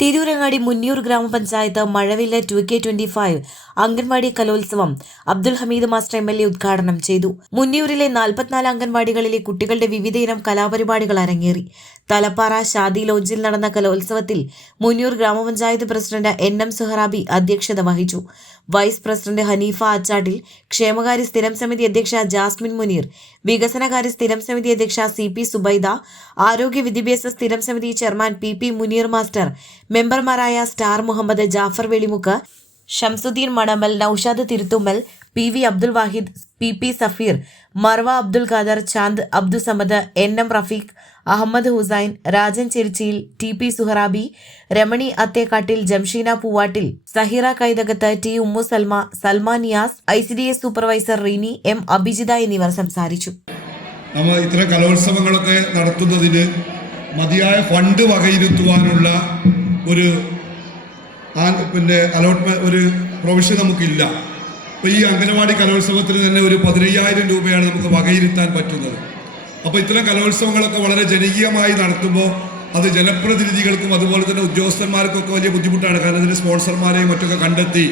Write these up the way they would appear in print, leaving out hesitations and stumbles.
തിരൂരങ്ങാടി മുന്നിയൂർ ഗ്രാമപഞ്ചായത്ത് മഴവില്ല് 2K25 അംഗൻവാടി കലോത്സവം Abdul Hameed master MLA ഉദ്ഘാടനം ചെയ്തു. മുന്നിയൂരിലെ 44 അംഗൻവാടികളിലെ കുട്ടികളുടെ വിവിധയിനം കലാപരിപാടികൾ അരങ്ങേറി. തലപ്പാറ ഷാദി ലോഡ്ജിൽ നടന്ന കലോത്സവത്തിൽ മുന്നിയൂർ ഗ്രാമപഞ്ചായത്ത് പ്രസിഡന്റ് NM സുഹറാബി അധ്യക്ഷത വഹിച്ചു. വൈസ് പ്രസിഡന്റ് ഹനീഫ ആച്ചാട്ടിൽ, ക്ഷേമകാര്യ സ്ഥിരം സമിതി അധ്യക്ഷ ജാസ്മിൻ മുനീർ, വികസനകാര്യ സ്ഥിരം സമിതി അധ്യക്ഷ CP സുബൈദ, ആരോഗ്യ വിദ്യാഭ്യാസ സ്ഥിരം സമിതി ചെയർമാൻ PP മുനീർ മാസ്റ്റർ, മെമ്പർമാരായ star Muhammad, Jafar Velimukku, Shamsuddin Manamal, Naushad Thiruthummal, PV Abdul Wahid, PP Safeer, Marva Abdul Khader, Chand Abdusamad, NM Rafeeq, Ahammed Hussain, Rajan Cherichiyil, TP Suharabi, Ramani Athekkattil, Jamsheena Poovattil, Sahira Kaithakath, T Ummu Salma, Salma Niyas, ICDS supervisor Reeni, M Abhijitha എന്നിവർ സംസാരിച്ചു. നമ്മൾ ഇത്തരം കലോത്സവങ്ങളൊക്കെ നടത്തുന്നതിന് മതിയായ ഫണ്ട് വകയിരുത്തുവാനുള്ള ഒരു അലോട്ട്മെന്റ് ഒരു പ്രൊവിഷൻ നമുക്കില്ല. അപ്പോൾ ഈ അംഗനവാടി കലോത്സവത്തിന് തന്നെ ഒരു 15,000 രൂപയാണ് നമുക്ക് വകയിരുത്താൻ പറ്റുന്നത്. അപ്പോൾ ഇത്തരം കലോത്സവങ്ങളൊക്കെ വളരെ ജനകീയമായി നടത്തുമ്പോൾ അത് ജനപ്രതിനിധികൾക്കും അതുപോലെ തന്നെ ഉദ്യോഗസ്ഥന്മാർക്കൊക്കെ വലിയ ബുദ്ധിമുട്ടാണ്. കാരണം ഇതിന് സ്പോൺസർമാരെയും മറ്റൊക്കെ കണ്ടെത്തി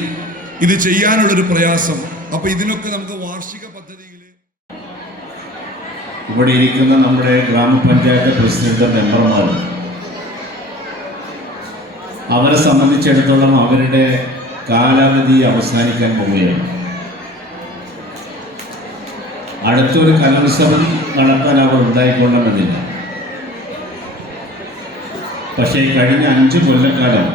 ഇത് ചെയ്യാനുള്ളൊരു പ്രയാസം. അപ്പോൾ ഇതിനൊക്കെ നമുക്ക് വാർഷിക പദ്ധതിയിൽ ഇവിടെ ഇരിക്കുന്ന നമ്മുടെ ഗ്രാമപഞ്ചായത്ത് പ്രസിഡന്റ് മെമ്പർമാർ അവരെ സംബന്ധിച്ചിടത്തോളം അവരുടെ കാലാവധി അവസാനിക്കാൻ പോവുകയാണ്. അടുത്തൊരു കലോത്സവം നടത്താൻ അവർ ഉണ്ടായിക്കൊള്ളണമെന്നില്ല. പക്ഷേ കഴിഞ്ഞ 5 കൊല്ലക്കാലം